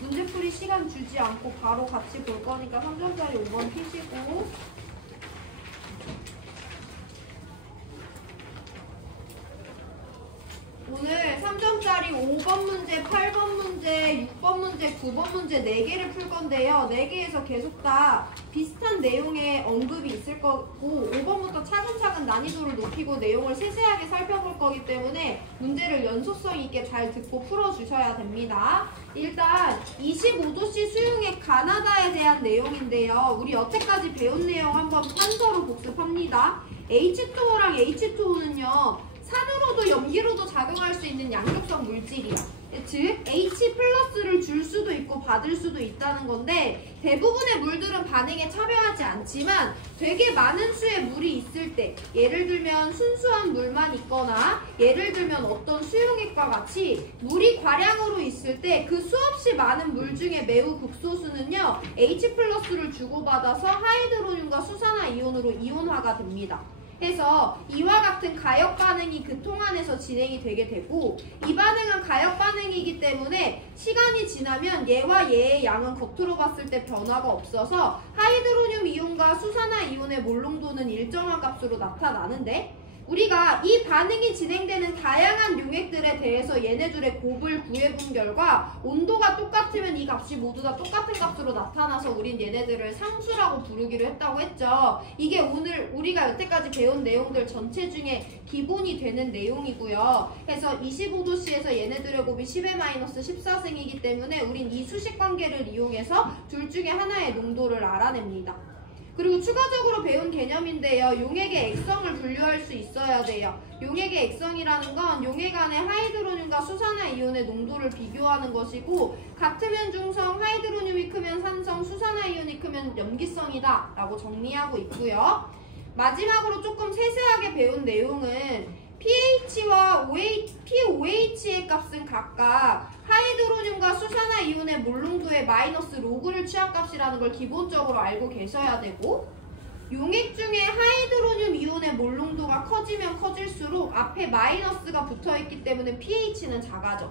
문제풀이 시간 주지 않고 바로 같이 볼 거니까 3점짜리 5번 피시고, 오늘 3점짜리 5번 문제, 8번 문제, 6번 문제, 9번 문제 4개를 풀 건데요. 4개에서 계속 다 비슷한 내용의 언급이 있을 거고 5번부터 차근차근 난이도를 높이고 내용을 세세하게 살펴볼 거기 때문에 문제를 연속성 있게 잘 듣고 풀어주셔야 됩니다. 일단 25도씨 수용액 가나다에 대한 내용인데요. 우리 여태까지 배운 내용 한번 단서로 복습합니다. H2O랑 H2O는요. 산으로도 염기로도 작용할 수 있는 양극성 물질이야. 즉 H 플러스를 줄 수도 있고 받을 수도 있다는 건데 대부분의 물들은 반응에 참여하지 않지만 되게 많은 수의 물이 있을 때 예를 들면 순수한 물만 있거나 예를 들면 어떤 수용액과 같이 물이 과량으로 있을 때 그 수없이 많은 물 중에 매우 극소수는요 H 플러스를 주고받아서 하이드로늄과 수산화이온으로 이온화가 됩니다. 해서 이와 같은 가역 반응이 그 통 안에서 진행이 되게 되고 이 반응은 가역 반응이기 때문에 시간이 지나면 얘와 얘의 양은 겉으로 봤을 때 변화가 없어서 하이드로늄 이온과 수산화 이온의 몰농도는 일정한 값으로 나타나는데 우리가 이 반응이 진행되는 다양한 용액들에 대해서 얘네들의 곱을 구해본 결과 온도가 똑같으면 이 값이 모두 다 똑같은 값으로 나타나서 우린 얘네들을 상수라고 부르기로 했다고 했죠. 이게 오늘 우리가 여태까지 배운 내용들 전체 중에 기본이 되는 내용이고요. 그래서 25도씨에서 얘네들의 곱이 10-14승이기 때문에 우린 이 수식 관계를 이용해서 둘 중에 하나의 농도를 알아냅니다. 그리고 추가적으로 배운 개념인데요. 용액의 액성을 분류할 수 있어야 돼요. 용액의 액성이라는 건 용액 안에 하이드로늄과 수산화이온의 농도를 비교하는 것이고 같으면 중성, 하이드로늄이 크면 산성, 수산화이온이 크면 염기성이다 라고 정리하고 있고요. 마지막으로 조금 세세하게 배운 내용은 pH와 pOH의 값은 각각 하이드로늄과 수산화이온의 몰농도의 마이너스 로그를 취한 값이라는 걸 기본적으로 알고 계셔야 되고 용액 중에 하이드로늄 이온의 몰농도가 커지면 커질수록 앞에 마이너스가 붙어있기 때문에 pH는 작아져.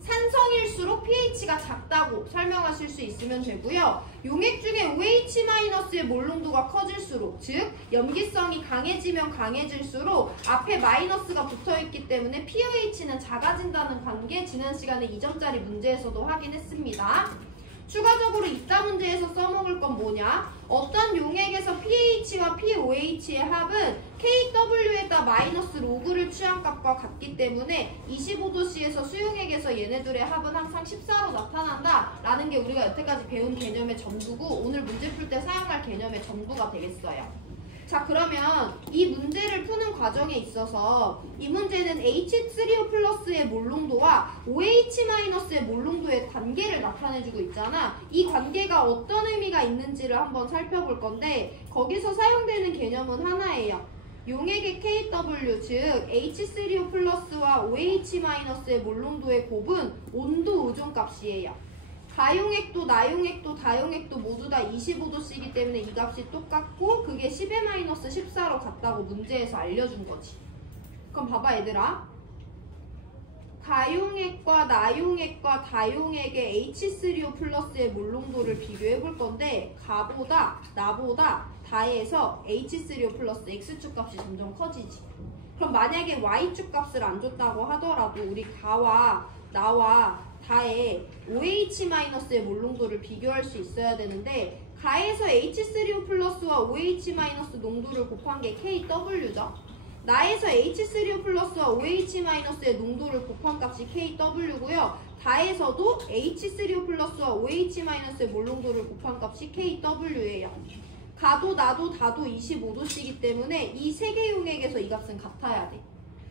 산성일수록 pH가 작다고 설명하실 수 있으면 되고요. 용액 중에 OH-의 몰농도가 커질수록 즉 염기성이 강해지면 강해질수록 앞에 마이너스가 붙어있기 때문에 pOH는 작아진다는 관계 지난 시간에 2점짜리 문제에서도 확인했습니다. 추가적으로 이따 문제에서 써먹을 건 뭐냐? 어떤 용액에서 pH와 pOH의 합은 KW에다 마이너스 로그를 취한 값과 같기 때문에 25도씨에서 수용액에서 얘네들의 합은 항상 14로 나타난다 라는 게 우리가 여태까지 배운 개념의 전부고 오늘 문제 풀 때 사용할 개념의 전부가 되겠어요. 자 그러면 이 문제를 푸는 과정에 있어서 이 문제는 H3O 플러스의 몰농도와 OH-의 몰농도의 관계를 나타내주고 있잖아. 이 관계가 어떤 의미가 있는지를 한번 살펴볼 건데 거기서 사용되는 개념은 하나예요. 용액의 KW 즉 H3O 플러스와 OH-의 몰농도의 곱은 온도 의존값이에요. 가용액도 나용액도 다용액도 모두 다 25도씨이기 때문에 이 값이 똑같고 그게 10-14로 같다고 문제에서 알려준 거지. 그럼 봐봐 얘들아. 가용액과 나용액과 다용액의 H3O 플러스의 몰농도를 비교해 볼 건데 가보다 나보다 다에서 H3O 플러스 X축 값이 점점 커지지. 그럼 만약에 Y축 값을 안 줬다고 하더라도 우리 가와 나와 다의 OH-의 몰농도를 비교할 수 있어야 되는데 가에서 H3O 플러스와 OH- 농도를 곱한 게 KW죠. 나에서 H3O 플러스와 OH-의 농도를 곱한 값이 KW고요. 다에서도 H3O 플러스와 OH-의 몰농도를 곱한 값이 KW예요. 가도 나도 다도 25도씨이기 때문에 이 세 개 용액에서 이 값은 같아야 돼.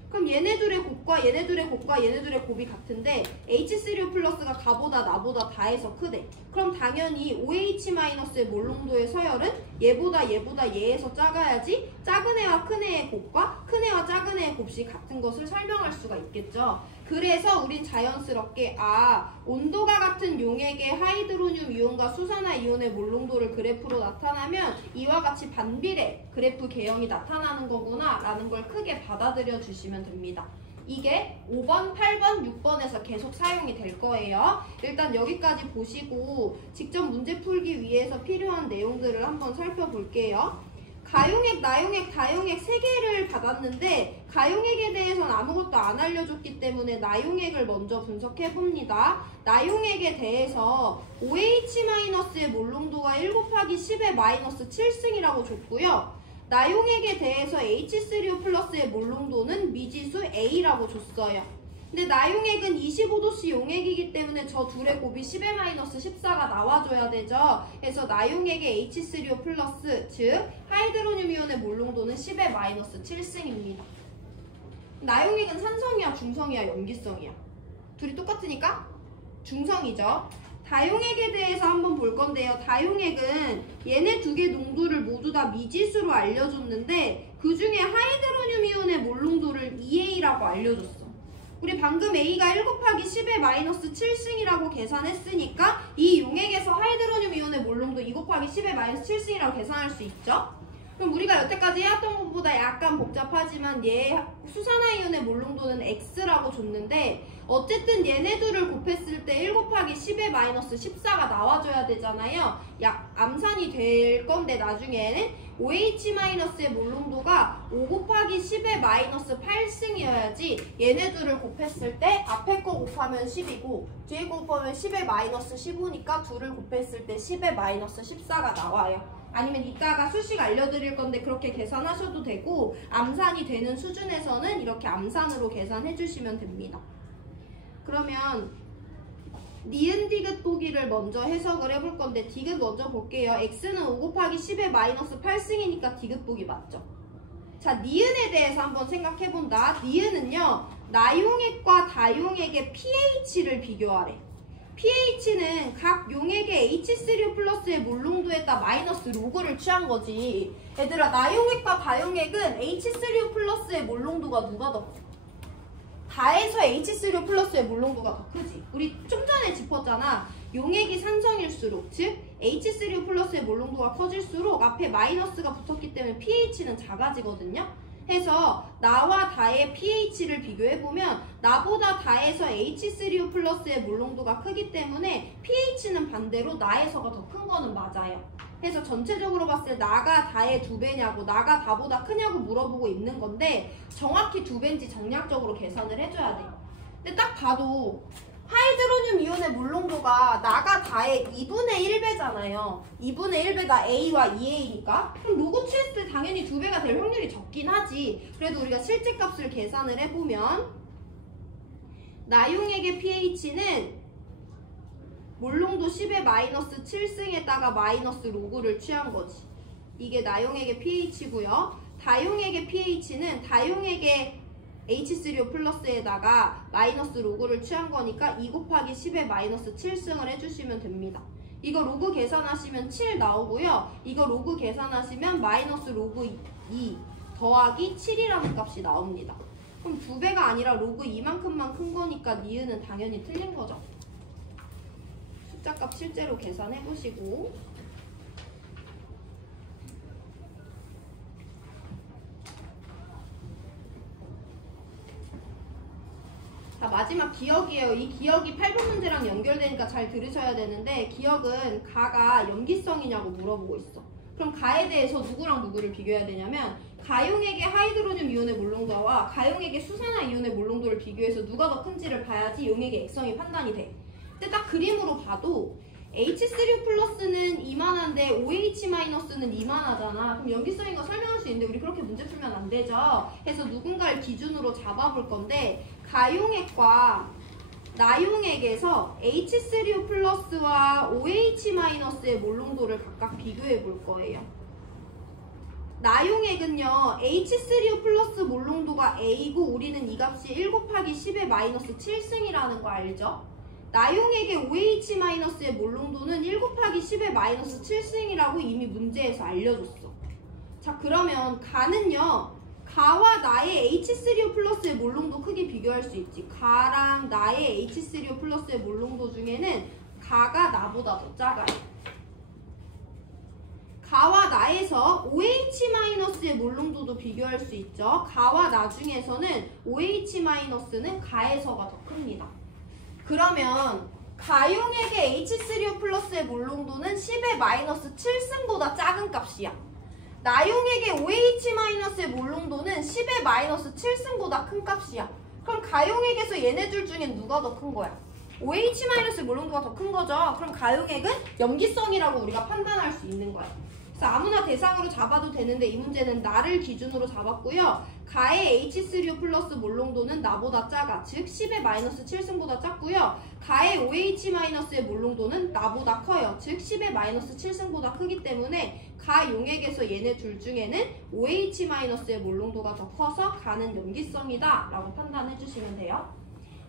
그럼 얘네들의 곱과 얘네들의 곱과 얘네들의 곱이 같은데 H3O 플러스가 가보다 나보다 다해서 크대. 그럼 당연히 OH-의 몰농도의 서열은 얘보다 얘에서 작아야지 작은 애와 큰 애의 곱과 큰 애와 작은 애의 곱이 같은 것을 설명할 수가 있겠죠. 그래서 우린 자연스럽게 온도가 같은 용액의 하이드로늄 이온과 수산화 이온의 몰농도를 그래프로 나타나면 이와 같이 반비례 그래프 개형이 나타나는 거구나 라는 걸 크게 받아들여 주시면 됩니다. 이게 5번, 8번, 6번에서 계속 사용이 될 거예요. 일단 여기까지 보시고 직접 문제 풀기 위해서 필요한 내용들을 한번 살펴볼게요. 가용액, 나용액, 다용액 3개를 받았는데 가용액에 대해서는 아무것도 안 알려줬기 때문에 나용액을 먼저 분석해봅니다. 나용액에 대해서 OH-의 몰농도가 1 곱하기 10의 마이너스 7승이라고 줬고요. 나용액에 대해서 H3O 플러스의 몰농도는 미지수 A라고 줬어요. 근데 나용액은 25도씨 용액이기 때문에 저 둘의 곱이 10의 마이너스 14가 나와줘야 되죠. 그래서 나용액의 H3O 플러스, 즉 하이드로늄 이온의 몰농도는 10의 마이너스 7승입니다. 나용액은 산성이야, 중성이야, 염기성이야? 둘이 똑같으니까 중성이죠. 다용액에 대해서 한번 볼 건데요. 다용액은 얘네 두 개 농도를 모두 다 미지수로 알려줬는데 그 중에 하이드로늄 이온의 몰농도를 2A라고 알려줬어. 우리 방금 A가 1 곱하기 10의 마이너스 7승이라고 계산했으니까 이 용액에서 하이드로늄 이온의 몰농도 2 곱하기 10의 마이너스 7승이라고 계산할 수 있죠? 그럼 우리가 여태까지 해왔던 것보다 약간 복잡하지만 얘 수산화이온의 몰농도는 X라고 줬는데 어쨌든 얘네 둘을 곱했을 때 1 곱하기 10의 마이너스 14가 나와줘야 되잖아요. 암산이 될 건데 나중에는 OH-의 몰농도가 5 곱하기 10의 마이너스 8승이어야지 얘네 둘을 곱했을 때 앞에 거 곱하면 10이고 뒤에 거 곱하면 10의 마이너스 15니까 둘을 곱했을 때 10의 마이너스 14가 나와요. 아니면 이따가 수식 알려드릴 건데 그렇게 계산하셔도 되고 암산이 되는 수준에서는 이렇게 암산으로 계산해 주시면 됩니다. 그러면 니은 디귿 보기를 먼저 해석을 해볼 건데 디귿 먼저 볼게요. X는 5 곱하기 10의 마이너스 8승이니까 디귿 보기 맞죠? 자, 니은에 대해서 한번 생각해본다. 니은은요, 나용액과 다용액의 pH를 비교하래. pH는 각 용액의 H3O 플러스의 몰농도에다 마이너스 로그를 취한 거지. 얘들아, 나용액과 다용액은 H3O 플러스의 몰농도가 누가 더 커? 다에서 H3O 플러스의 몰농도가 더 크지. 우리 좀 전에 짚었잖아. 용액이 산성일수록, 즉 H3O 플러스의 몰농도가 커질수록 앞에 마이너스가 붙었기 때문에 pH는 작아지거든요. 해서 나와 다의 pH를 비교해보면 나보다 다에서 H3O 플러스의 몰농도가 크기 때문에 pH는 반대로 나에서가 더 큰 거는 맞아요. 그래서 전체적으로 봤을 때 나가 다의 2배냐고 나가 다보다 크냐고 물어보고 있는 건데 정확히 2배인지 정략적으로 계산을 해줘야 돼. 근데 딱 봐도 하이드로늄 이온의 몰농도가 나가 다의 2분의 1배잖아요. 2분의 1배가 A와 2A니까 그럼 로그 취했을 때 당연히 2배가 될 확률이 적긴 하지. 그래도 우리가 실제 값을 계산을 해보면 나용액의 pH는 몰농도 10의 마이너스 7승에다가 마이너스 로그를 취한 거지. 이게 나용액의 pH고요. 다용액의 pH는 다용액의 H3O 플러스에다가 마이너스 로그를 취한 거니까 2 곱하기 10의 마이너스 7승을 해주시면 됩니다. 이거 로그 계산하시면 7 나오고요. 이거 로그 계산하시면 마이너스 로그 2 더하기 7이라는 값이 나옵니다. 그럼 2배가 아니라 로그 2만큼만 큰 거니까 니은은 당연히 틀린 거죠. 숫자값 실제로 계산해보시고 자, 마지막 기억이에요. 이 기억이 8번 문제랑 연결되니까 잘 들으셔야 되는데 기억은 가가 염기성이냐고 물어보고 있어. 그럼 가에 대해서 누구랑 누구를 비교해야 되냐면 가용액의 하이드로늄 이온의 몰농도와 가용액의 수산화 이온의 몰농도를 비교해서 누가 더 큰지를 봐야지 용액의 액성이 판단이 돼. 근데 딱 그림으로 봐도 H3O 플러스는 이만한데 OH-는 이만하잖아. 그럼 염기성인 거 설명할 수 있는데 우리 그렇게 문제 풀면 안 되죠. 그래서 누군가를 기준으로 잡아볼 건데 가용액과 나용액에서 H3O 플러스와 OH-의 몰농도를 각각 비교해 볼 거예요. 나용액은요, H3O 플러스 몰농도가 A고 우리는 이 값이 1 곱하기 10의 마이너스 7승이라는 거 알죠? 나용액의 OH-의 몰농도는 1 곱하기 10의 마이너스 7승이라고 이미 문제에서 알려줬어. 자, 그러면 가는요, 가와 나의 H3O 플러스의 몰농도 크기 비교할 수 있지. 가랑 나의 H3O 플러스의 몰농도 중에는 가가 나보다 더 작아요. 가와 나에서 OH-의 몰롱도도 비교할 수 있죠. 가와 나 중에서는 OH-는 가에서가 더 큽니다. 그러면 가용액의 H3O 플러스의 몰롱도는 10의 마이너스 7승보다 작은 값이야. 나용액의 OH-의 몰롱도는 10의 마이너스 7승보다 큰 값이야. 그럼 가용액에서 얘네들 중엔 누가 더 큰 거야? OH- 몰롱도가 더 큰 거죠. 그럼 가용액은 염기성이라고 우리가 판단할 수 있는 거야. 그래서 아무나 대상으로 잡아도 되는데 이 문제는 나를 기준으로 잡았고요. 가의 H3O 플러스 몰롱도는 나보다 작아. 즉 10의 마이너스 7승보다 작고요. 가의 OH-의 몰롱도는 나보다 커요. 즉 10의 마이너스 7승보다 크기 때문에 가 용액에서 얘네 둘 중에는 OH-의 몰롱도가 더 커서 가는 염기성이다 라고 판단해 주시면 돼요.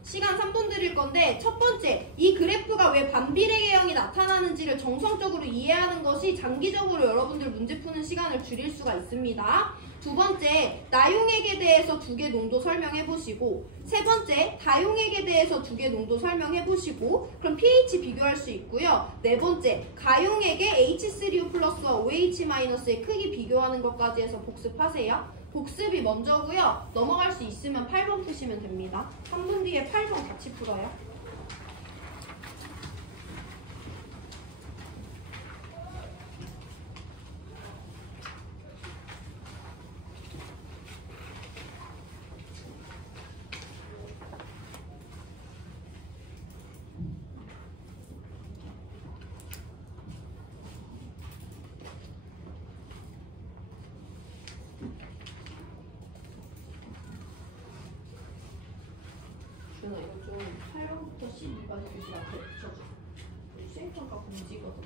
시간 3분 드릴 건데 첫 번째, 이 그래프가 왜 반비례 개형이 나타나는지를 정성적으로 이해하는 것이 장기적으로 여러분들 문제 푸는 시간을 줄일 수가 있습니다. 두 번째, 나용액에 대해서 두 개 농도 설명해 보시고, 세 번째, 다용액에 대해서 두 개 농도 설명해 보시고, 그럼 pH 비교할 수 있고요. 네 번째, 가용액의 H3O 플러스와 OH-의 크기 비교하는 것까지 해서 복습하세요. 복습이 먼저고요. 넘어갈 수 있으면 8번 푸시면 됩니다. 3분 뒤에 8번 같이 풀어요. 이거 좀 8번부터 12까지 교실 앞에 붙여줘. 수행평가 공지거든.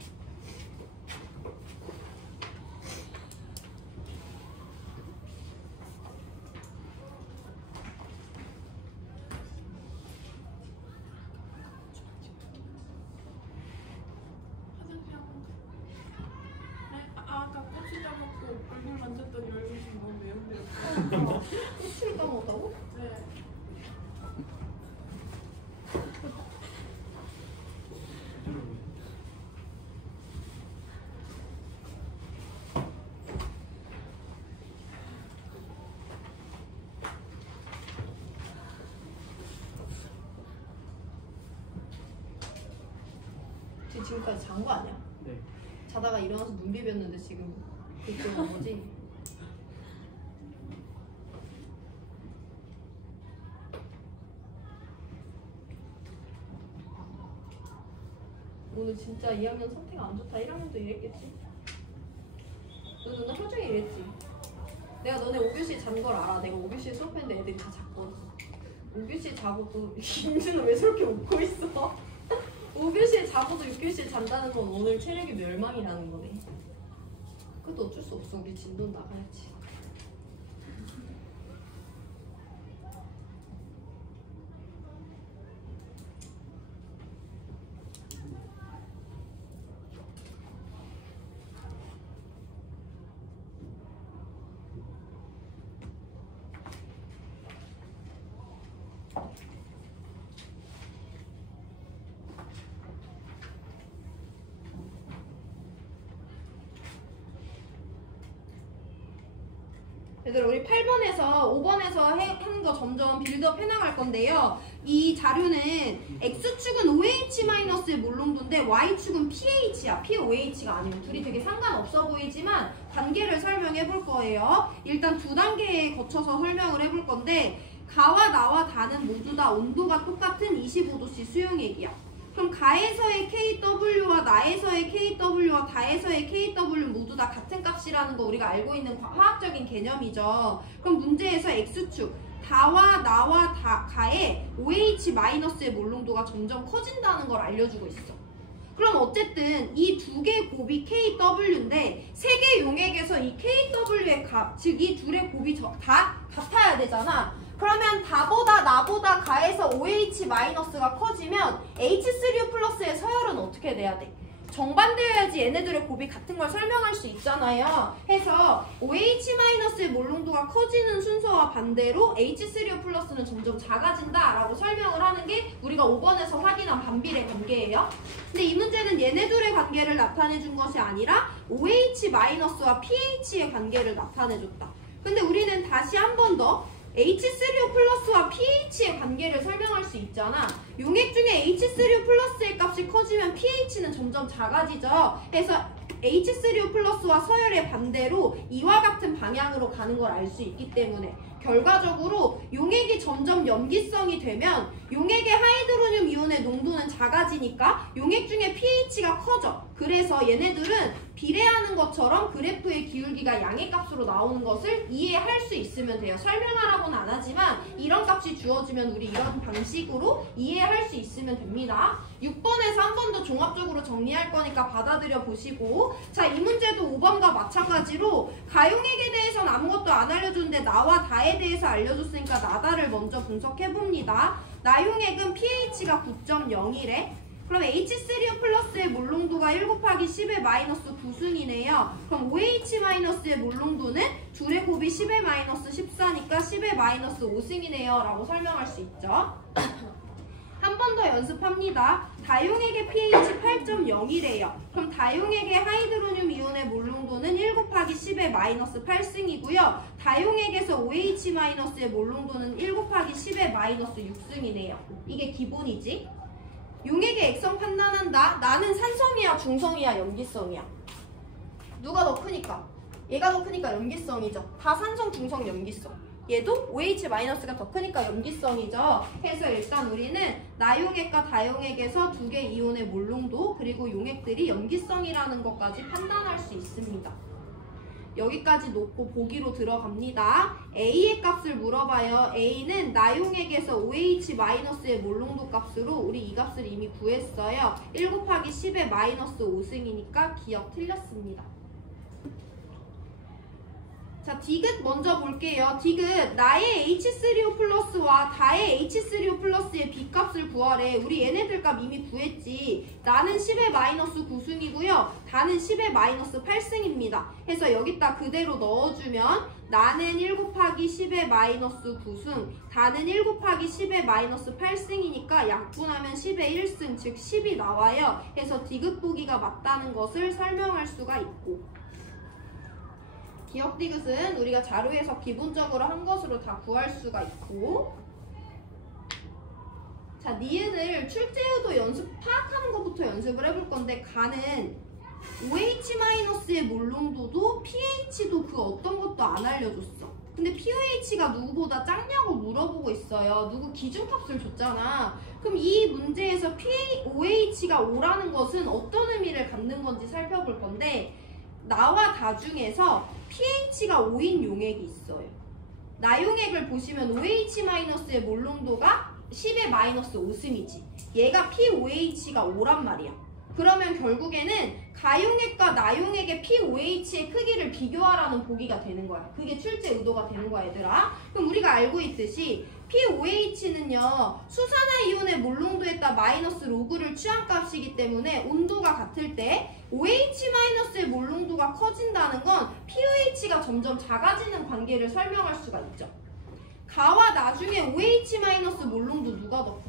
아까 꼬치 까먹고 얼굴 만졌더니 얼굴이 너무 매운데요. 꼬치를 까먹었다고? 네. 지금까지 잔 거 아니야? 네. 자다가 일어나서 눈 비볐는데 지금 그렇게 온 거지? 오늘 진짜 2학년 선택 안 좋다. 1학년도 이랬겠지? 너 누나 표정이 이랬지? 내가 너네 5교시 잔 걸 알아. 내가 5교시에 수업했는데 애들이 다 잤거든. 5교시에 자고 또 김준은 왜 저렇게 웃고 있어? 5교시에 자고도 6교시에 잔다는 건 오늘 체력이 멸망이라는 거네. 그것도 어쩔 수 없어. 우리 진도는 나가야지. 얘들아, 우리 8번에서 5번에서 하는 거 점점 빌드업 해나갈 건데요. 이 자료는 X축은 OH-의 몰롱도인데 Y축은 pH야. pOH가 아니에요. 둘이 되게 상관없어 보이지만 단계를 설명해 볼 거예요. 일단 두 단계에 거쳐서 설명을 해볼 건데, 가와 나와 다는 모두 다 온도가 똑같은 25도씨 수용액이야. 그럼 가에서의 KW와 나에서의 KW와 다에서의 KW 모두 다 같은 값이라는 거 우리가 알고 있는 화학적인 개념이죠. 그럼 문제에서 X축, 다와 나와 가의 OH-의 몰롱도가 점점 커진다는 걸 알려주고 있어. 그럼 어쨌든 이 두 개 곱이 KW인데 세 개 용액에서 이 KW의 값, 즉 이 둘의 곱이 다 같아야 되잖아. 그러면 다보다 나보다 가에서 OH-가 커지면 H3O 플러스의 서열은 어떻게 돼야 돼? 정반대여야지 얘네들의 곱이 같은 걸 설명할 수 있잖아요. 해서 OH-의 몰농도가 커지는 순서와 반대로 H3O 플러스는 점점 작아진다 라고 설명을 하는 게 우리가 5번에서 확인한 반비례 관계예요. 근데 이 문제는 얘네들의 관계를 나타내준 것이 아니라 OH-와 pH의 관계를 나타내줬다. 근데 우리는 다시 한 번 더 H3O 플러스와 pH의 관계를 설명할 수 있잖아. 용액 중에 H3O 플러스의 값이 커지면 pH는 점점 작아지죠. 그래서 H3O 플러스와 서열의 반대로 이와 같은 방향으로 가는 걸 알 수 있기 때문에 결과적으로 용액이 점점 염기성이 되면 용액의 하이드로늄 이온의 농도는 작아지니까 용액 중에 pH가 커져. 그래서 얘네들은 비례하는 것처럼 그래프의 기울기가 양의 값으로 나오는 것을 이해할 수 있으면 돼요. 설명하라고는 안 하지만 이런 값이 주어지면 우리 이런 방식으로 이해할 수 있으면 됩니다. 6번에서 한 번 더 종합적으로 정리할 거니까 받아들여 보시고, 자, 이 문제도 5번과 마찬가지로 가용액에 대해서는 아무것도 안 알려줬는데 나와 다에 대해서 알려줬으니까 나다를 먼저 분석해봅니다. 나용액은 pH가 9.0이래. 그럼 H3O 플러스의 몰농도가 1 곱하기 10의 마이너스 9승이네요. 그럼 OH-의 몰농도는 둘의 곱이 10의 마이너스 14니까 10의 마이너스 5승이네요 라고 설명할 수 있죠. 한 번 더 연습합니다. 다용액의 pH 8.0이래요. 그럼 다용액의 하이드로늄 이온의 몰농도는 1 곱하기 10의 마이너스 8승이고요. 다용액에서 OH-의 몰농도는 1 곱하기 10의 마이너스 6승이네요. 이게 기본이지. 용액의 액성 판단한다. 나는 산성이야, 중성이야, 염기성이야? 누가 더 크니까? 얘가 더 크니까 염기성이죠. 다 산성, 중성, 염기성. 얘도 OH-가 더 크니까 염기성이죠. 그래서 일단 우리는 나용액과 다용액에서 두 개 이온의 몰농도 그리고 용액들이 염기성이라는 것까지 판단할 수 있습니다. 여기까지 놓고 보기로 들어갑니다. A의 값을 물어봐요. A는 나용액에서 OH-의 몰농도 값으로 우리 이 값을 이미 구했어요. 1 곱하기 10의 마이너스 5승이니까 기억 틀렸습니다. 자, 디귿 먼저 볼게요. 디귿, 나의 H3O 플러스와 다의 H3O 플러스의 B값을 구하래. 우리 얘네들 값 이미 구했지. 나는 10의 마이너스 9승이고요. 다는 10의 마이너스 8승입니다. 해서 여기다 그대로 넣어주면 나는 1 곱하기 10의 마이너스 9승, 다는 1 곱하기 10의 마이너스 8승이니까 약분하면 10의 1승, 즉 10이 나와요. 해서 디귿 보기가 맞다는 것을 설명할 수가 있고, 기억 디귿은 우리가 자료에서 기본적으로 한 것으로 다 구할 수가 있고, 자, 니은을 출제의도 연습 파악하는 것부터 연습을 해볼 건데, 가는 OH-의 몰농도도 pH도 그 어떤 것도 안 알려줬어. 근데 pH가 누구보다 작냐고 물어보고 있어요. 누구 기준값을 줬잖아. 그럼 이 문제에서 OH가 5라는 것은 어떤 의미를 갖는 건지 살펴볼 건데, 나와 다 중에서 pH가 5인 용액이 있어요. 나용액을 보시면 OH-의 몰농도가 10의 마이너스 5승이지. 얘가 pOH가 5란 말이야. 그러면 결국에는 가용액과 나용액의 pOH의 크기를 비교하라는 보기가 되는 거야. 그게 출제 의도가 되는 거야, 얘들아. 그럼 우리가 알고 있듯이 pOH는요, 수산화이온의 몰농도에 따라 마이너스 로그를 취한 값이기 때문에 온도가 같을 때 OH-의 몰농도가 커진다는 건 pOH가 점점 작아지는 관계를 설명할 수가 있죠. 가와 나 중에 OH- 몰농도 누가 더 커?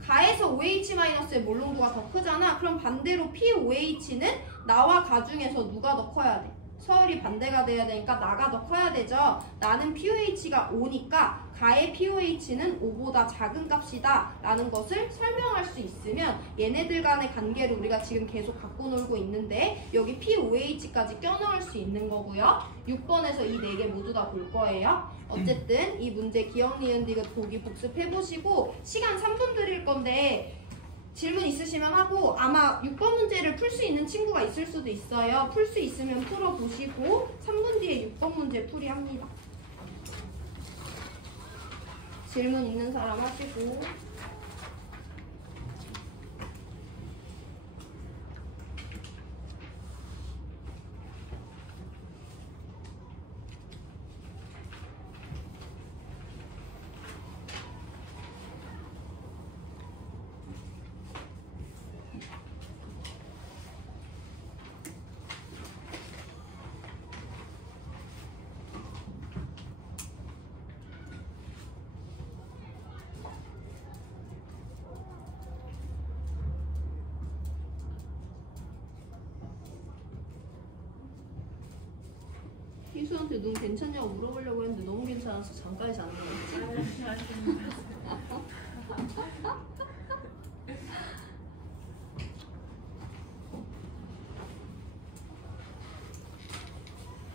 가에서 OH-의 몰농도가 더 크잖아. 그럼 반대로 pOH는 나와 가 중에서 누가 더 커야 돼? 서열이 반대가 돼야 되니까 나가 더 커야 되죠. 나는 pOH가 5니까 가의 pOH는 5보다 작은 값이다 라는 것을 설명할 수 있으면 얘네들 간의 관계를 우리가 지금 계속 갖고 놀고 있는데 여기 pOH까지 껴넣을 수 있는 거고요. 6번에서 이 4개 모두 다 볼 거예요. 어쨌든 이 문제 기억, 니은, 디귿 보기 복습해보시고 시간 3분 드릴 건데 질문 있으시면 하고, 아마 6번 문제를 풀 수 있는 친구가 있을 수도 있어요. 풀 수 있으면 풀어보시고 3분 뒤에 6번 문제 풀이합니다. 질문 있는 사람 하시고. 희수한테 눈 괜찮냐고 물어보려고 했는데 너무 괜찮아서 잠깐에 자는 거였지?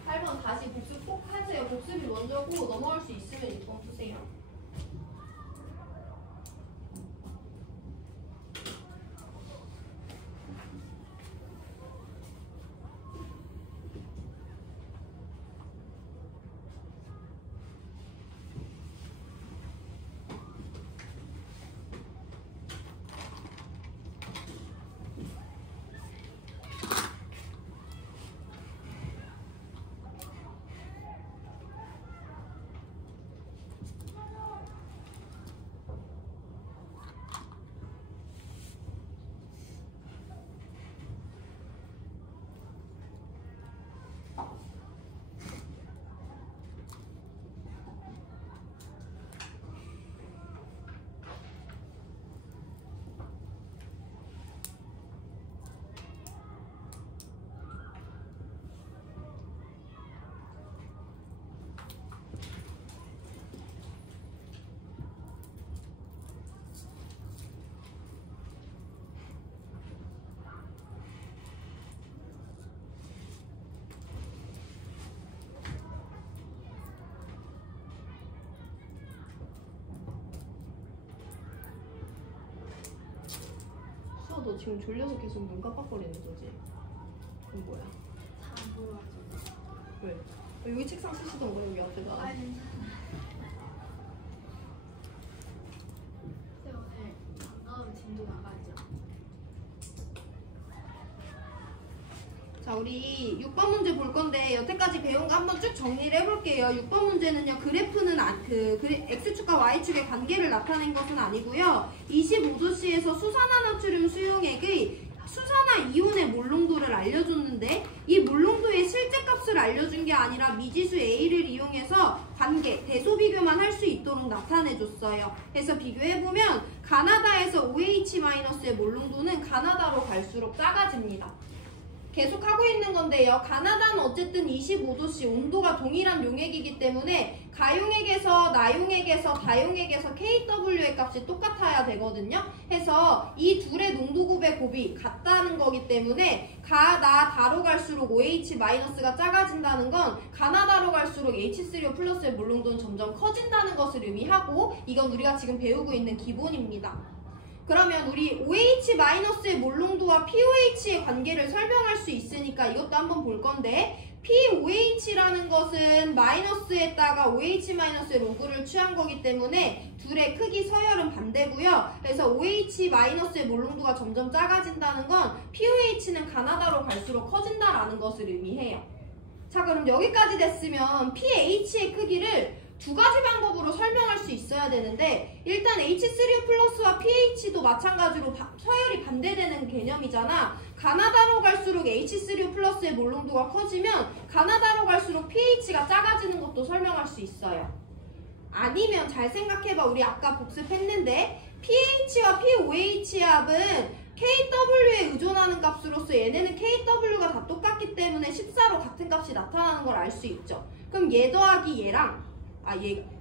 8번 다시 복습 꼭 하세요. 복습이 먼저고 넘어갈 수 있으면 6번 푸세요. 너 지금 졸려서 계속 눈 깜빡거리는 거지? 그건 뭐야? 다 보여가지고. 왜? 여기 책상 쓰시던 거 여기 앞에다. 아니 근데 오늘 방과후 진도 나가죠. 자, 우리 6번 문제 볼 건데 여태까지 배운 거 한번 쭉 정리를 해볼게요. 6번 문제는요, 그래프는 X축과 Y축의 관계를 나타낸 것은 아니고요. 25도씨에서 수산화나트륨 수용액의 수산화 이온의 몰농도를 알려줬는데 이 몰농도의 실제값을 알려준 게 아니라 미지수 A를 이용해서 관계, 대소 비교만 할 수 있도록 나타내줬어요. 그래서 비교해보면 가나다에서 OH-의 몰농도는 가나다로 갈수록 작아집니다. 계속 하고 있는 건데요. 가나다는 어쨌든 25도씨 온도가 동일한 용액이기 때문에 가용액에서 나용액에서 다용액에서 kW의 값이 똑같아야 되거든요. 해서 이 둘의 농도 곱의 곱이 같다는 거기 때문에 가, 나, 다로 갈수록 OH-가 작아진다는 건 가나다로 갈수록 H3O 플러스의 몰농도는 점점 커진다는 것을 의미하고 이건 우리가 지금 배우고 있는 기본입니다. 그러면 우리 OH-의 몰농도와 POH의 관계를 설명할 수 있으니까 이것도 한번 볼 건데 POH라는 것은 마이너스에다가 OH-의 로그를 취한 거기 때문에 둘의 크기 서열은 반대고요. 그래서 OH-의 몰농도가 점점 작아진다는 건 POH는 가나다로 갈수록 커진다라는 것을 의미해요. 자, 그럼 여기까지 됐으면 pH의 크기를 두 가지 방법으로 설명할 수 있어야 되는데 일단 H3O 플러스와 pH도 마찬가지로 서열이 반대되는 개념이잖아. 가나다로 갈수록 H3O 플러스의 몰농도가 커지면 가나다로 갈수록 pH가 작아지는 것도 설명할 수 있어요. 아니면 잘 생각해봐. 우리 아까 복습했는데 pH와 POH의 합은 KW에 의존하는 값으로서 얘네는 KW가 다 똑같기 때문에 14로 같은 값이 나타나는 걸 알 수 있죠. 그럼 얘 더하기 얘랑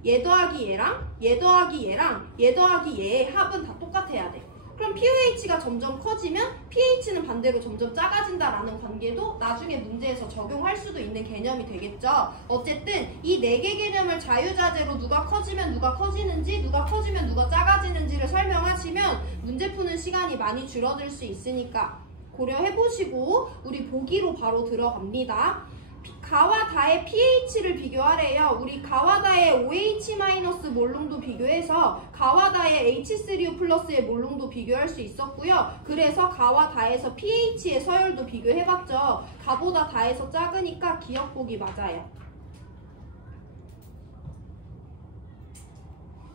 얘 더하기 얘랑 얘 더하기 얘랑 얘 더하기 얘의 합은 다 똑같아야 돼. 그럼 POH가 점점 커지면 pH는 반대로 점점 작아진다라는 관계도 나중에 문제에서 적용할 수도 있는 개념이 되겠죠. 어쨌든 이 4개 개념을 자유자재로 누가 커지면 누가 커지는지 누가 커지면 누가 작아지는지를 설명하시면 문제 푸는 시간이 많이 줄어들 수 있으니까 고려해보시고 우리 보기로 바로 들어갑니다. 가와 다의 pH를 비교하래요. 우리 가와 다의 OH- 몰농도 비교해서 가와 다의 H3O 플러스의 몰농도 비교할 수 있었고요. 그래서 가와 다에서 pH의 서열도 비교해봤죠. 가보다 다에서 작으니까 기억보기 맞아요.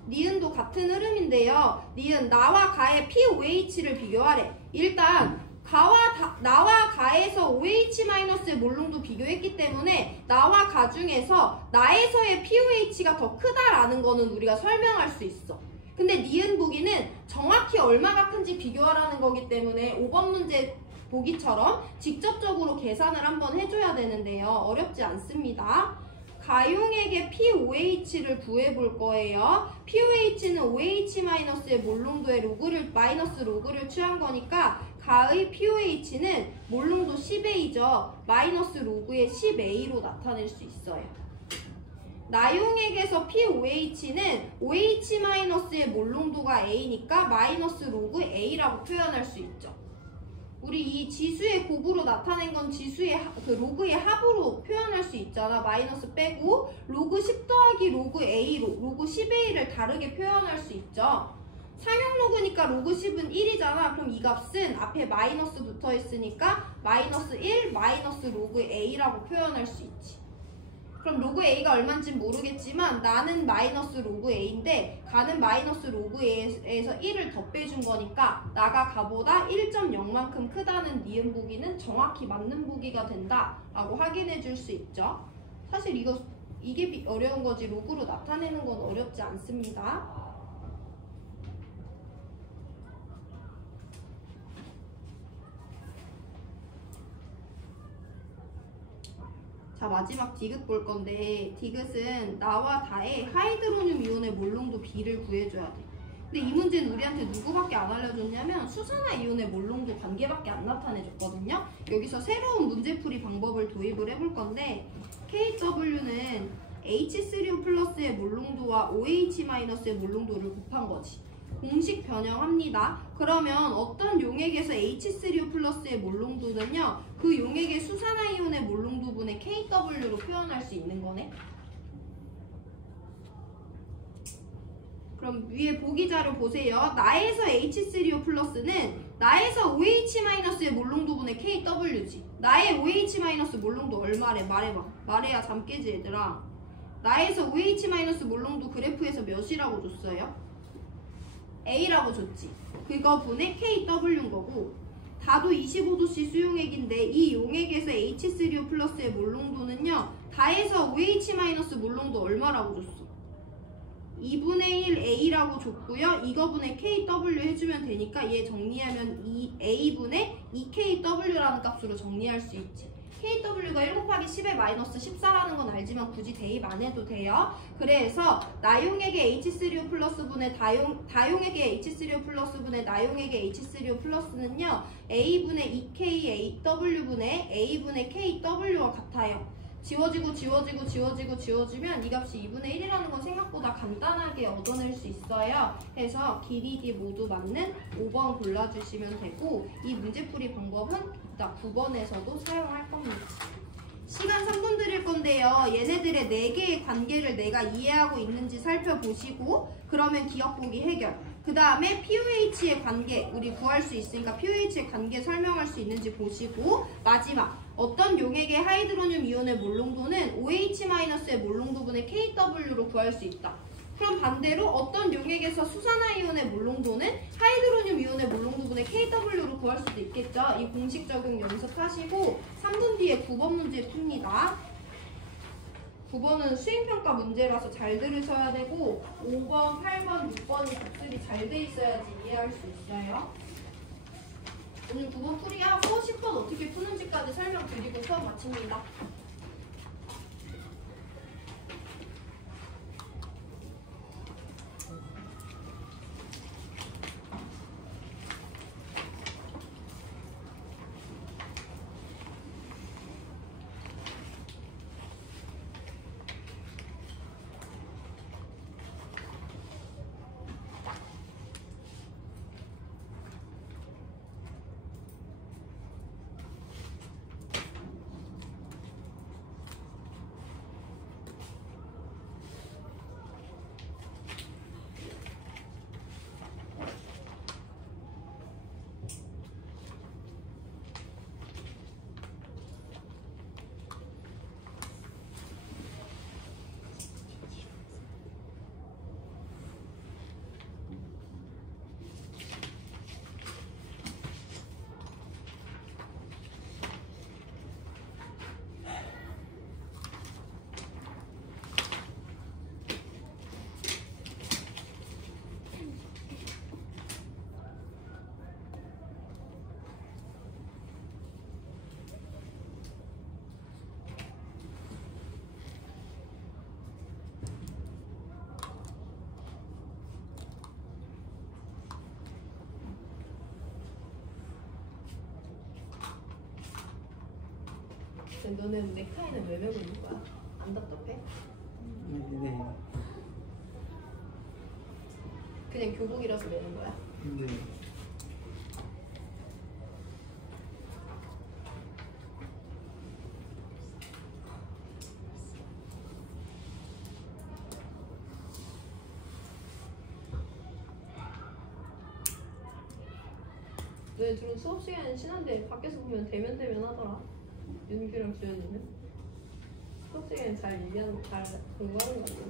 니은도 같은 흐름인데요. 니은 나와 가의 POH를 비교하래. 일단 나와 가에서 OH-의 몰농도 비교했기 때문에 나와 가 중에서 나에서의 POH가 더 크다라는 거는 우리가 설명할 수 있어. 근데 니은 보기는 정확히 얼마가 큰지 비교하라는 거기 때문에 5번 문제 보기처럼 직접적으로 계산을 한번 해줘야 되는데요. 어렵지 않습니다. 가용액의 POH를 구해볼 거예요. POH는 OH-의 몰농도의 마이너스 로그를 취한 거니까 가의 POH는 몰농도 10A죠. 마이너스 로그의 10A로 나타낼 수 있어요. 나용액에서 POH는 OH-의 몰농도가 A니까 마이너스 로그 A라고 표현할 수 있죠. 우리 이 지수의 곱으로 나타낸 건 지수의 로그의 합으로 표현할 수 있잖아. 마이너스 빼고 로그 10 더하기 로그 A로 로그 10A를 다르게 표현할 수 있죠. 상용 로그니까 로그 10은 1이잖아. 그럼 이 값은 앞에 마이너스 붙어 있으니까 마이너스 1 마이너스 로그 A라고 표현할 수 있지. 그럼 로그 A가 얼마인지 모르겠지만 나는 마이너스 로그 A인데 가는 마이너스 로그 A에서 1을 더 빼준 거니까 나가 가보다 1.0만큼 크다는 니은 보기는 정확히 맞는 보기가 된다 라고 확인해 줄 수 있죠. 사실 이게 어려운 거지 로그로 나타내는 건 어렵지 않습니다. 자, 마지막 디귿 볼 건데 디귿은 나와 다의 하이드로늄 이온의 몰농도 B를 구해줘야 돼. 근데 이 문제는 우리한테 누구밖에 안 알려줬냐면 수산화 이온의 몰농도 관계밖에 안 나타내줬거든요. 여기서 새로운 문제풀이 방법을 도입을 해볼 건데 KW는 H3O 플러스의 몰농도와 OH-의 몰농도를 곱한 거지. 공식 변형합니다. 그러면 어떤 용액에서 H3O 플러스의 몰농도는요, 그 용액의 수산화이온의 몰농도분의 KW로 표현할 수 있는 거네. 그럼 위에 보기 자료 보세요. 나에서 H3O 플러스는 나에서 OH-의 몰농도분의 KW지. 나의 OH- 몰농도 얼마래? 말해봐. 말해야 잠 깨지 얘들아. 나에서 OH- 몰농도 그래프에서 몇이라고 줬어요? A라고 줬지. 그거 분의 KW인 거고 다도 25도씨 수용액인데 이 용액에서 H3O 플러스의 몰농도는요 다에서 OH- 몰농도 얼마라고 줬어? 2분의 1 A라고 줬고요. 이거분의 KW 해주면 되니까 얘 정리하면 A분의 2KW라는 값으로 정리할 수 있지. KW가 1 곱하기 10의 마이너스 14라는 건 알지만 굳이 대입 안 해도 돼요. 그래서 나용액의 H3O 플러스분의 다용액의 H3O 플러스분의 나용액의 H3O 플러스는요 A분의 2KW분의 A분의 KW와 같아요. 지워지고 지워지면 이 값이 2분의 1이라는 건 생각보다 간단하게 얻어낼 수 있어요. 그래서 길이 D 모두 맞는 5번 골라주시면 되고 이 문제풀이 방법은 이따 9번에서도 사용할 겁니다. 시간 3분 드릴 건데요. 얘네들의 4개의 관계를 내가 이해하고 있는지 살펴보시고 그러면 기억보기 해결. 그 다음에 POH의 관계 우리 구할 수 있으니까 POH의 관계 설명할 수 있는지 보시고 마지막 어떤 용액의 하이드로늄 이온의 몰농도는 OH-의 몰농도분의 KW로 구할 수 있다. 그럼 반대로 어떤 용액에서 수산화 이온의 몰농도는 하이드로늄 이온의 몰농도분의 KW로 구할 수도 있겠죠. 이 공식 적용 연습하시고 3분 뒤에 9번 문제 풉니다. 9번은 수행평가 문제라서 잘 들으셔야 되고 5번, 8번, 6번이 답들이 잘 돼 있어야지 이해할 수 있어요. 오늘 9번 풀이하고 10번 어떻게 푸는지까지 설명드리고 수업 마칩니다. 너는 넥타이는 왜 메고 있는 거야? 안 답답해? 네. 그냥 교복이라서 매는 거야? 네. 너네 둘은 수업 시간에 친한데 밖에서 보면 대면 하더라. 윤규랑 주연이는 수업 시간에 잘 공부하는 거 같아.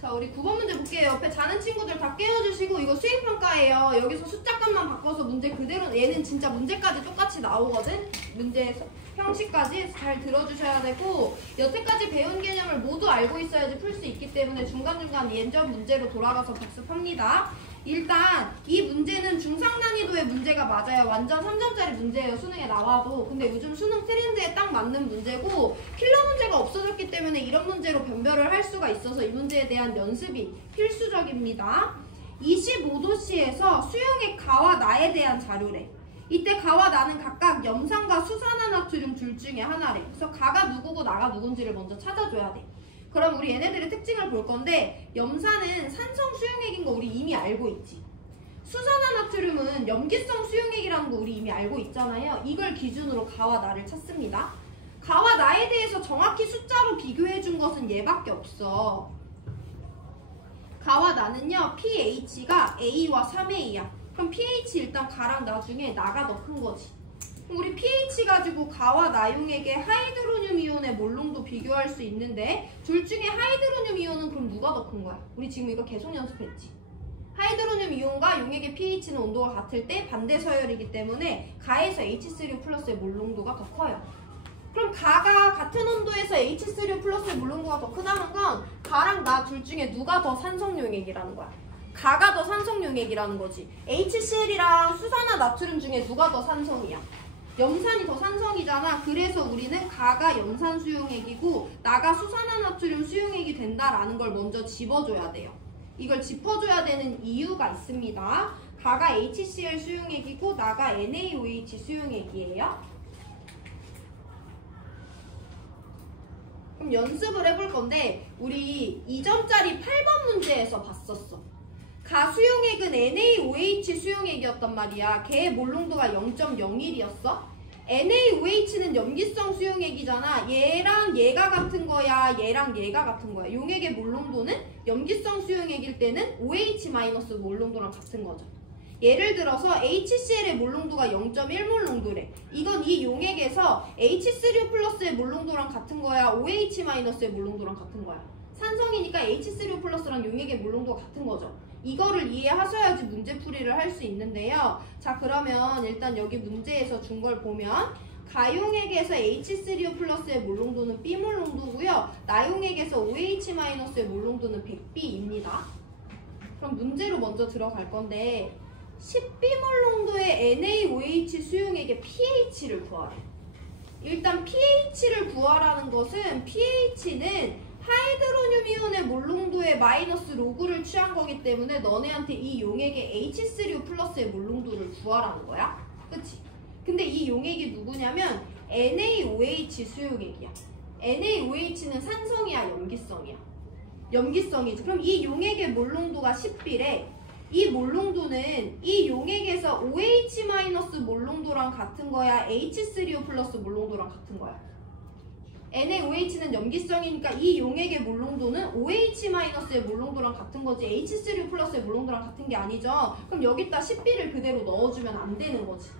자, 우리 9번 문제 볼게요. 옆에 자는 친구들 다 깨워주시고 이거 수행평가예요. 여기서 숫자값만 바꿔서 문제 그대로 얘는 진짜 문제까지 똑같이 나오거든. 문제 형식까지 잘 들어주셔야 되고 여태까지 배운 개념을 모두 알고 있어야지 풀 수 있기 때문에 중간중간 예전 문제로 돌아가서 복습합니다. 일단 이 문제는 중상 난이도의 문제가 맞아요. 완전 3점짜리 문제예요. 수능에 나와도. 근데 요즘 수능 트렌드에 딱 맞는 문제고 킬러 문제가 없어졌기 때문에 이런 문제로 변별을 할 수가 있어서 이 문제에 대한 연습이 필수적입니다. 25도씨에서 수용의 가와 나에 대한 자료래. 이때 가와 나는 각각 염산과 수산화나트륨 둘 중에 하나래. 그래서 가가 누구고 나가 누군지를 먼저 찾아줘야 돼. 그럼 우리 얘네들의 특징을 볼 건데 염산은 산성 수용액인 거 우리 이미 알고 있지. 수산화나트륨은 염기성 수용액이라는 거 우리 이미 알고 있잖아요. 이걸 기준으로 가와 나를 찾습니다. 가와 나에 대해서 정확히 숫자로 비교해 준 것은 얘밖에 없어. 가와 나는요 pH가 A와 3A야. 그럼 pH 일단 가랑 나 중에 나가 더 큰 거지. 우리 pH 가지고 가와 나용액의 하이드로늄 이온의 몰롱도 비교할 수 있는데 둘 중에 하이드로늄 이온은 그럼 누가 더 큰 거야? 우리 지금 이거 계속 연습했지. 하이드로늄 이온과 용액의 pH는 온도가 같을 때 반대 서열이기 때문에 가에서 H3O 플러스의 몰롱도가 더 커요. 그럼 가가 같은 온도에서 H3O 플러스의 몰롱도가 더 크다는 건 가랑 나 둘 중에 누가 더 산성용액이라는 거야. 가가 더 산성용액이라는 거지. HCl이랑 수산화 나트륨 중에 누가 더 산성이야? 염산이 더 산성이잖아. 그래서 우리는 가가 염산 수용액이고 나가 수산화나트륨 수용액이 된다라는 걸 먼저 짚어줘야 돼요. 이걸 짚어줘야 되는 이유가 있습니다. 가가 HCl 수용액이고 나가 NaOH 수용액이에요. 그럼 연습을 해볼 건데 우리 2점짜리 8번 문제에서 봤었어. 가 수용액은 NaOH 수용액이었단 말이야. 걔의 몰롱도가 0.01이었어. NaOH는 염기성 수용액이잖아. 얘랑 얘가 같은 거야, 얘랑 얘가 같은 거야. 용액의 몰롱도는 염기성 수용액일 때는 OH- 몰롱도랑 같은 거죠. 예를 들어서 HCl의 몰롱도가 0.1몰롱도래. 이건 이 용액에서 H3O 플러스의 몰롱도랑 같은 거야, OH- 의 몰롱도랑 같은 거야. 산성이니까 H3O 플러스랑 용액의 몰롱도가 같은 거죠. 이거를 이해하셔야지 문제풀이를 할 수 있는데요. 자, 그러면 일단 여기 문제에서 준 걸 보면 가용액에서 H3O 플러스의 몰롱도는 B몰롱도고요. 나용액에서 OH-의 몰롱도는 100B입니다. 그럼 문제로 먼저 들어갈 건데 10B몰롱도의 NaOH 수용액의 pH를 구하래. 일단 pH를 구하라는 것은 pH는 하이드로늄 이온의 몰롱도의 마이너스 로그를 취한 거기 때문에 너네한테 이 용액의 H3O 플러스의 몰롱도를 구하라는 거야. 그치? 근데 이 용액이 누구냐면 NaOH 수용액이야. NaOH는 산성이야, 염기성이야? 염기성이지. 그럼 이 용액의 몰롱도가 10B래. 이 몰롱도는 이 용액에서 OH- 몰롱도랑 같은 거야, H3O 플러스 몰롱도랑 같은 거야? NaOH는 염기성이니까 이 용액의 몰롱도는 OH-의 몰롱도랑 같은 거지 H3O 플러스의 몰롱도랑 같은 게 아니죠. 그럼 여기다 10B를 그대로 넣어주면 안 되는 거지.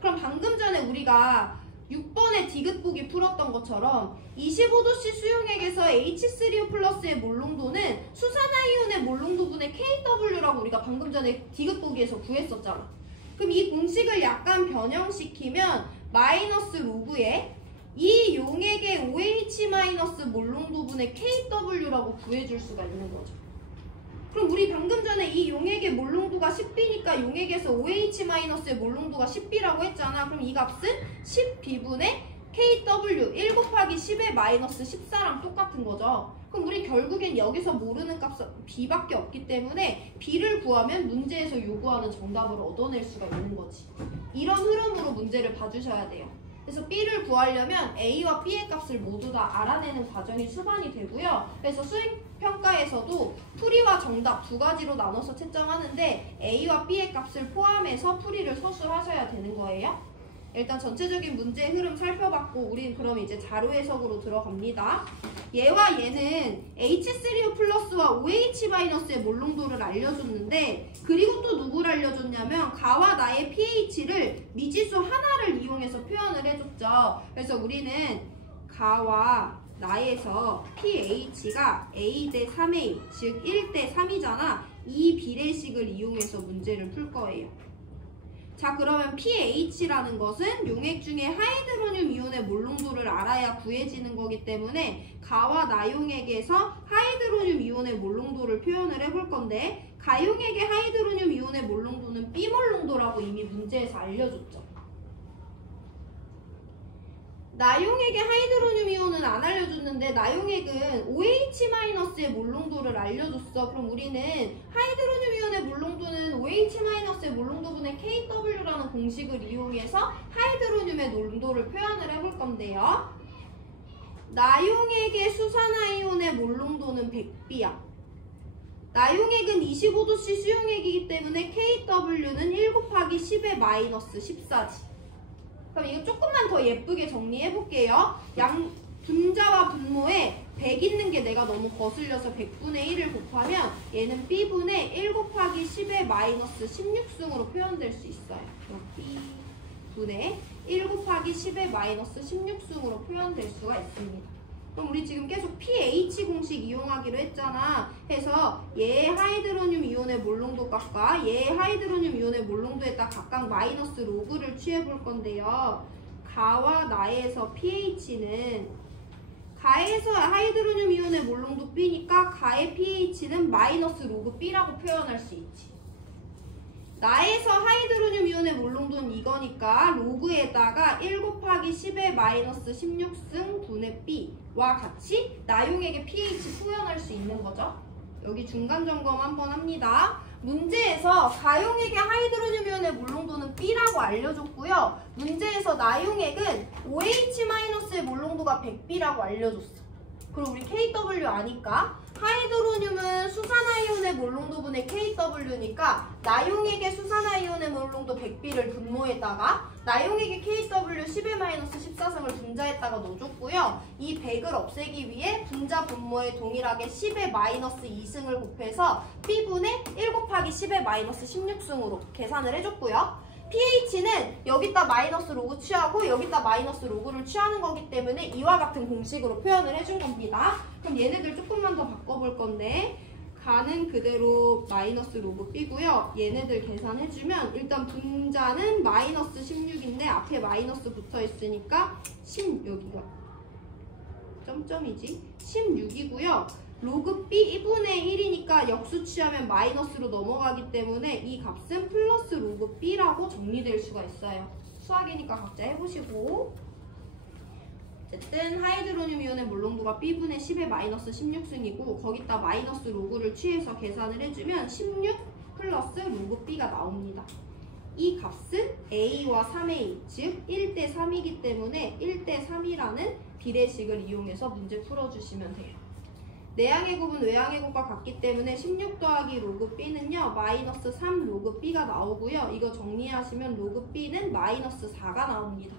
그럼 방금 전에 우리가 6번의 디귿보기 풀었던 것처럼 25도씨 수용액에서 H3O 플러스의 몰롱도는 수산화이온의 몰롱도분의 KW라고 우리가 방금 전에 디귿보기에서 구했었잖아. 그럼 이 공식을 약간 변형시키면 마이너스 로그에 이 용액의 OH- 몰롱도분의 KW라고 구해줄 수가 있는 거죠. 그럼 우리 방금 전에 이 용액의 몰롱도가 10B니까 용액에서 OH- 몰롱도가 10B라고 했잖아. 그럼 이 값은 10B분의 KW 1 곱하기 10의 마이너스 14랑 똑같은 거죠. 그럼 우리 결국엔 여기서 모르는 값은 b밖에 없기 때문에 b를 구하면 문제에서 요구하는 정답을 얻어낼 수가 있는 거지. 이런 흐름으로 문제를 봐주셔야 돼요. 그래서 b를 구하려면 a와 b의 값을 모두 다 알아내는 과정이 수반이 되고요. 그래서 수행평가에서도 풀이와 정답 두 가지로 나눠서 채점하는데 a와 b의 값을 포함해서 풀이를 서술하셔야 되는 거예요. 일단 전체적인 문제의 흐름 살펴봤고 우린 그럼 이제 자료 해석으로 들어갑니다. 얘와 얘는 H3O 플러스와 OH-의 몰롱도를 알려줬는데 그리고 또 누구를 알려줬냐면 가와 나의 pH를 미지수 하나를 이용해서 표현을 해줬죠. 그래서 우리는 가와 나에서 pH가 A 대 3A 즉 1대 3이잖아. 이 비례식을 이용해서 문제를 풀 거예요. 자, 그러면 pH라는 것은 용액 중에 하이드로늄 이온의 몰롱도를 알아야 구해지는 거기 때문에 가와 나용액에서 하이드로늄 이온의 몰롱도를 표현을 해볼 건데 가용액의 하이드로늄 이온의 몰롱도는 B몰롱도라고 이미 문제에서 알려줬죠. 나용액의 하이드로늄 이온은 안 알려줬는데 나용액은 OH-의 몰롱도를 알려줬어. 그럼 우리는 하이드로늄 이온의 몰롱도는 OH-의 몰롱도분의 KW라는 공식을 이용해서 하이드로늄의 농도를 표현을 해볼 건데요. 나용액의 수산화이온의 몰롱도는 100B야. 나용액은 25도씨 수용액이기 때문에 KW는 1 곱하기 10의 마이너스 14지. 그럼 이거 조금만 더 예쁘게 정리해볼게요. 분자와 분모에 100 있는 게 내가 너무 거슬려서 100분의 1을 곱하면 얘는 B분의 1 곱하기 10의 마이너스 16승으로 표현될 수 있어요. B분의 1 곱하기 10의 마이너스 16승으로 표현될 수가 있습니다. 그럼 우리 지금 계속 pH 공식 이용하기로 했잖아. 해서 얘의 하이드로늄 이온의 몰롱도 값과 얘의 하이드로늄 이온의 몰롱도에다 각각 마이너스 로그를 취해볼 건데요. 가와 나에서 pH는 가에서 하이드로늄 이온의 몰롱도 B니까 가의 pH는 마이너스 로그 B라고 표현할 수 있지. 나에서 하이드로늄 이온의 몰롱도는 이거니까 로그에다가 1 곱하기 10의 마이너스 16승 분의 B와 같이 나용액의 pH 표현할 수 있는 거죠. 여기 중간 점검 한번 합니다. 문제에서 가용액의 하이드로늄 이온의 몰롱도는 B라고 알려줬고요. 문제에서 나용액은 OH-의 몰롱도가 100B라고 알려줬어. 그럼 우리 KW 아니까 하이드로늄은 수산화이온의 몰롱도분의 KW니까 나용액의 수산화이온의 몰롱도 100B를 분모에다가 나용액의 KW 10의 마이너스 14승을 분자에다가 넣어줬고요. 이 100을 없애기 위해 분자 분모에 동일하게 10의 마이너스 2승을 곱해서 B분의 1 곱하기 10의 마이너스 16승으로 계산을 해줬고요. pH는 여기다 마이너스 로그 취하고 여기다 마이너스 로그를 취하는 거기 때문에 이와 같은 공식으로 표현을 해준 겁니다. 그럼 얘네들 조금만 더 바꿔볼 건데 가는 그대로 마이너스 로그 B고요. 얘네들 계산해주면 일단 분자는 마이너스 16인데 앞에 마이너스 붙어있으니까 여기가 점점이지 16이고요. 로그 B분의 1이니까 역수 취하면 마이너스로 넘어가기 때문에 이 값은 플러스 로그 B라고 정리될 수가 있어요. 수학이니까 각자 해보시고 어쨌든 하이드로늄 이온의 몰롱도가 B분의 10의 마이너스 16승이고 거기다 마이너스 로그를 취해서 계산을 해주면 16 플러스 로그 B가 나옵니다. 이 값은 A와 3A 즉 1대 3이기 때문에 1대 3이라는 비례식을 이용해서 문제 풀어주시면 돼요. 내항의 곱은 외항의 곱과 같기 때문에 16 더하기 로그 B는요 마이너스 3 로그 B가 나오고요. 이거 정리하시면 로그 B는 마이너스 4가 나옵니다.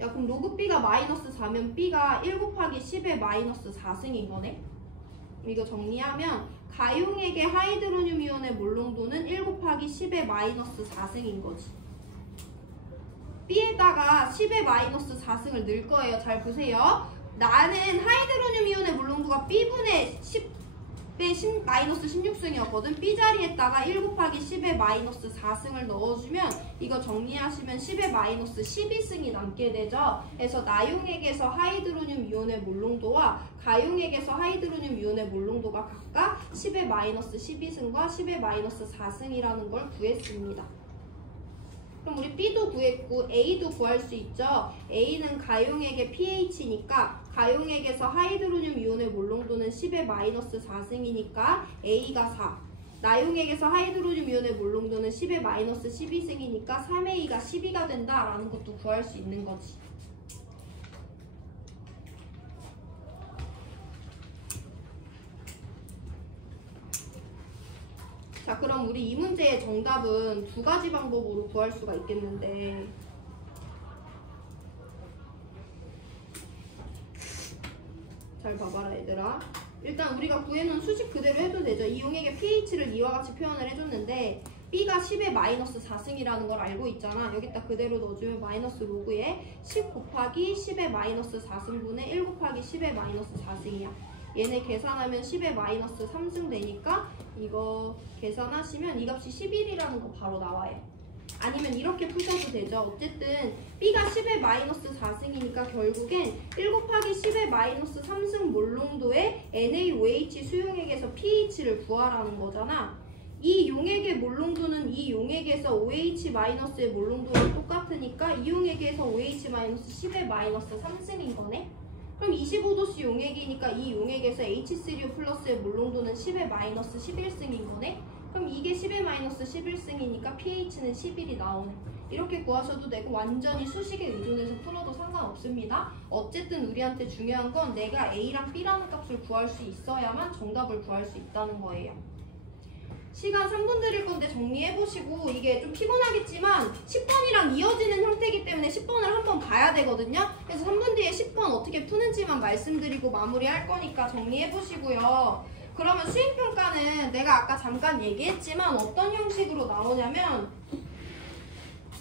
야 그럼 로그 B가 마이너스 4면 B가 1 곱하기 10의 마이너스 4승인 거네. 이거 정리하면 가용액의 하이드로늄 이온의 몰롱도는 1 곱하기 10의 마이너스 4승인 거지. B에다가 10의 마이너스 4승을 넣을 거예요. 잘 보세요. 나는 하이드로늄 이온의 몰롱도가 B분의 10의 마이너스 16승이었거든. B 자리에다가 1 곱하기 10의 마이너스 4승을 넣어주면 이거 정리하시면 10의 마이너스 12승이 남게 되죠. 그래서 나용액에서 하이드로늄 이온의 몰롱도와 가용액에서 하이드로늄 이온의 몰롱도가 각각 10의 마이너스 12승과 10의 마이너스 4승이라는 걸 구했습니다. 그럼 우리 B도 구했고 A도 구할 수 있죠. A는 가용액의 pH니까 가용액에서 하이드로늄 이온의 몰농도는 10의 마이너스 4승이니까 A가 4. 나용액에서 하이드로늄 이온의 몰농도는 10의 마이너스 12승이니까 3A가 12가 된다라는 것도 구할 수 있는 거지. 자, 그럼 우리 이 문제의 정답은 두 가지 방법으로 구할 수가 있겠는데, 잘 봐봐라 얘들아. 일단 우리가 구해놓은 수식 그대로 해도 되죠. 이용액의 pH를 이와 같이 표현을 해줬는데 B가 10의 마이너스 4승이라는 걸 알고 있잖아. 여기다 그대로 넣어주면 마이너스 로그에 10 곱하기 10의 마이너스 4승분의 1 곱하기 10의 마이너스 4승이야. 얘네 계산하면 10의 마이너스 3승 되니까 이거 계산하시면 이 값이 11이라는 거 바로 나와요. 아니면 이렇게 푸셔도 되죠. 어쨌든 B가 10의 마이너스 4승이니까 결국엔 1 곱하기 10의 마이너스 3승 몰농도의 NaOH 수용액에서 pH를 구하라는 거잖아. 이 용액의 몰농도는 이 용액에서 OH-의 몰농도랑 똑같으니까 이 용액에서 OH-10의 마이너스 3승인 거네. 그럼 25도씨 용액이니까 이 용액에서 H3O 플러스의 몰농도는 10의 마이너스 11승인 거네. 그럼 이게 10의 마이너스 11승이니까 pH는 11이 나오네. 이렇게 구하셔도 되고 완전히 수식에 의존해서 풀어도 상관없습니다. 어쨌든 우리한테 중요한 건 내가 A랑 B라는 값을 구할 수 있어야만 정답을 구할 수 있다는 거예요. 시간 3분 드릴 건데 정리해보시고, 이게 좀 피곤하겠지만 10번이랑 이어지는 형태이기 때문에 10번을 한번 봐야 되거든요. 그래서 3분 뒤에 10번 어떻게 푸는지만 말씀드리고 마무리할 거니까 정리해보시고요. 그러면 수행평가는 내가 아까 잠깐 얘기했지만 어떤 형식으로 나오냐면,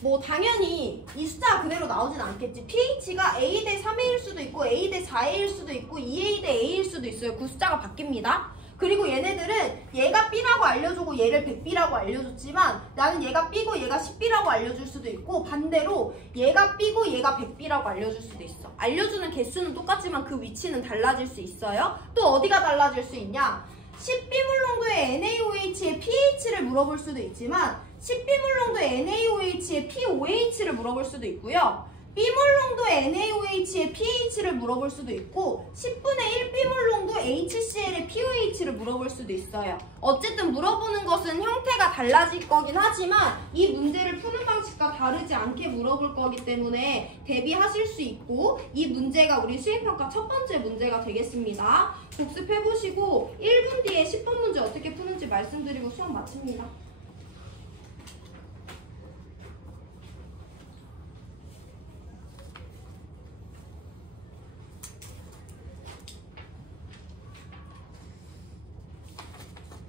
뭐 당연히 이 숫자가 그대로 나오진 않겠지. pH가 A 대 3A일 수도 있고 A 대 4A일 수도 있고 2A 대 A일 수도 있어요. 그 숫자가 바뀝니다. 그리고 얘네들은 얘가 B라고 알려주고 얘를 100B라고 알려줬지만 나는 얘가 B고 얘가 10B라고 알려줄 수도 있고, 반대로 얘가 B고 얘가 100B라고 알려줄 수도 있어. 알려주는 개수는 똑같지만 그 위치는 달라질 수 있어요. 또 어디가 달라질 수 있냐? 10B 물농도의 NaOH의 pH를 물어볼 수도 있지만 10B 물농도의 NaOH의 pOH를 물어볼 수도 있고요. B물농도의 NaOH의 pH를 물어볼 수도 있고 10분의 1 B물농도 HCl의 pOH를 물어볼 수도 있어요. 어쨌든 물어보는 것은 형태가 달라질 거긴 하지만 이 문제를 푸는 방식과 다르지 않게 물어볼 거기 때문에 대비하실 수 있고, 이 문제가 우리 수행평가 첫 번째 문제가 되겠습니다. 복습해보시고 1분 뒤에 10번 문제 어떻게 푸는지 말씀드리고 수업 마칩니다.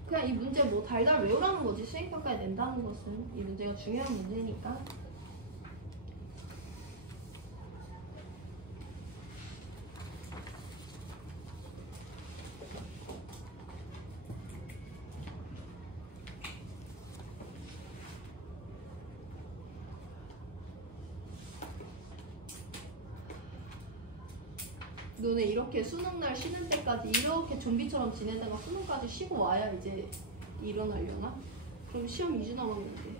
그냥 이 문제 뭐 달달 외우라는 거지. 수행평가에 낸다는 것은 이 문제가 중요한 문제니까. 너네 이렇게 수능날 쉬는 때까지 이렇게 좀비처럼 지내다가 수능까지 쉬고 와야 이제 일어나려나? 그럼 시험 2주 남았는데.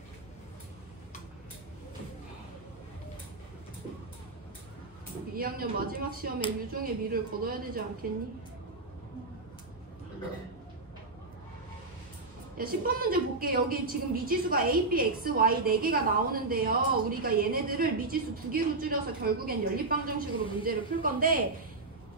이 2학년 마지막 시험에 유종의 미를 거둬야 되지 않겠니? 야, 10번 문제 볼게. 여기 지금 미지수가 A, B, X, Y 4개가 나오는데요. 우리가 얘네들을 미지수 2개로 줄여서 결국엔 연립방정식으로 문제를 풀 건데,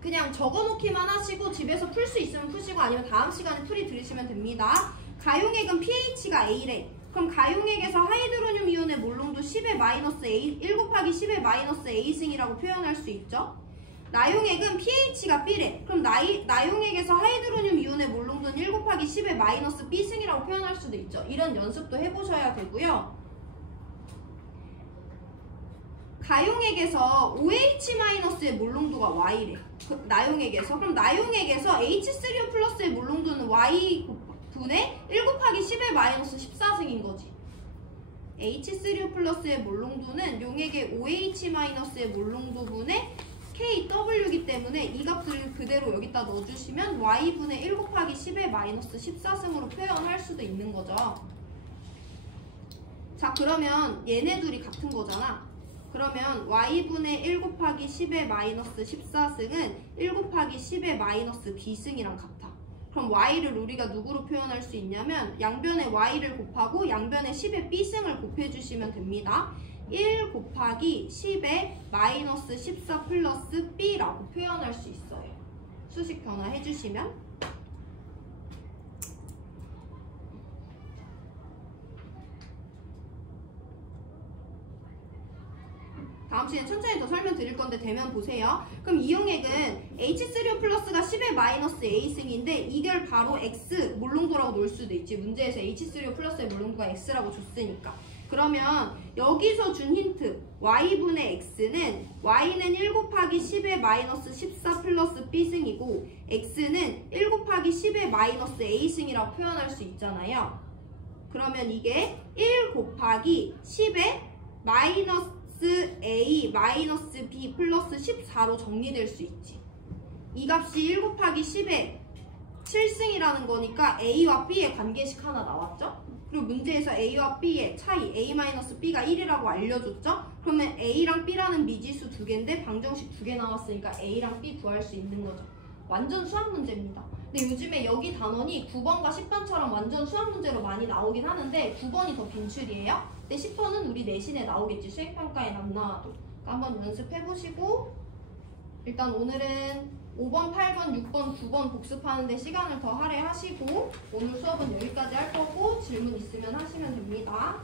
그냥 적어놓기만 하시고 집에서 풀 수 있으면 푸시고 아니면 다음 시간에 풀이 들으시면 됩니다. 가용액은 pH가 A래. 그럼 가용액에서 하이드로늄 이온의 몰농도 10의 마이너스 A, 1 곱하기 10의 마이너스 A승이라고 표현할 수 있죠. 나용액은 pH가 B래. 그럼 나용액에서 하이드로늄 이온의 몰농도는 1 곱하기 10의 마이너스 B승이라고 표현할 수도 있죠. 이런 연습도 해보셔야 되고요. 가용액에서 OH-의 몰농도가 Y래. 나용액에서. 그럼 나용액에서 H3O 플러스의 몰농도는 Y분의 1 곱하기 10의 마이너스 14승인 거지. H3O 플러스의 몰농도는 용액의 OH-의 몰농도분의 KW이기 때문에 이 값을 그대로 여기다 넣어주시면 Y분의 1 곱하기 10의 마이너스 14승으로 표현할 수도 있는 거죠. 자, 그러면 얘네 둘이 같은 거잖아. 그러면 y분의 1 곱하기 10의 마이너스 14승은 1 곱하기 10의 마이너스 b승이랑 같아. 그럼 y를 우리가 누구로 표현할 수 있냐면 양변에 y를 곱하고 양변에 10의 b승을 곱해주시면 됩니다. 1 곱하기 10의 마이너스 14 플러스 b라고 표현할 수 있어요. 수식 변화 해주시면. 다음 시간에 천천히 더 설명드릴 건데 되면 보세요. 그럼 이용액은 H3O 플러스가 10의 마이너스 A승인데 이걸 바로 X 몰롱도라고 놓을 수도 있지. 문제에서 H3O 플러스의 몰롱도가 X라고 줬으니까. 그러면 여기서 준 힌트 Y분의 X는 Y는 1 곱하기 10의 마이너스 14 플러스 B승이고 X는 1 곱하기 10의 마이너스 A승이라고 표현할 수 있잖아요. 그러면 이게 1 곱하기 10의 마이너스 A 마이너스 B 플러스 14로 정리될 수 있지. 이 값이 1 곱하기 10의 7승이라는 거니까 A와 B의 관계식 하나 나왔죠? 그리고 문제에서 A와 B의 차이 A-B가 1이라고 알려줬죠? 그러면 A랑 B라는 미지수 두 개인데 방정식 두 개 나왔으니까 A랑 B 구할 수 있는 거죠. 완전 수학 문제입니다. 근데 요즘에 여기 단원이 9번과 10번처럼 완전 수학 문제로 많이 나오긴 하는데 9번이 더 빈출이에요. 근데 10번은 우리 내신에 나오겠지. 수행평가에 안 나와도. 그러니까 한번 연습해보시고 일단 오늘은 5번, 8번, 6번, 9번 복습하는데 시간을 더 할애하시고 오늘 수업은 여기까지 할 거고 질문 있으면 하시면 됩니다.